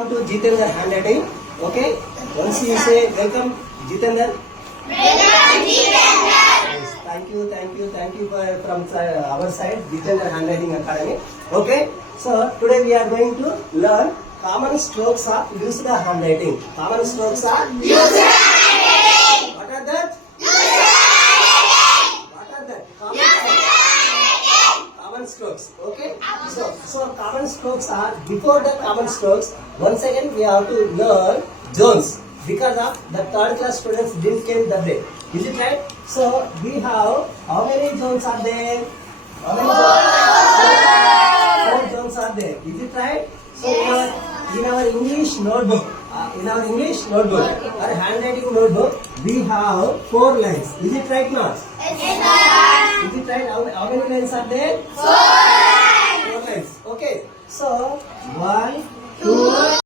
To Jitendra handwriting. Okay. Once you say welcome, Jitendra. Welcome, Jitendra. Yes, thank you for from our side, Jitendra Handwriting Academy. Okay. So today we are going to learn common strokes of used handwriting. Common strokes of used handwriting. What are that? Used handwriting. What are that? Common strokes. Okay. So common strokes are, before the common strokes, once again we have to learn zones, because of the third class students didn't came that day. Is it right? So we have, how many zones are there? How many zones? 4 zones are there. Is it right? So in our English notebook, our handwriting notebook, we have 4 lines. Is it right now? Is it right? How many lines are there? 4 lines. Okay. So 1, 2.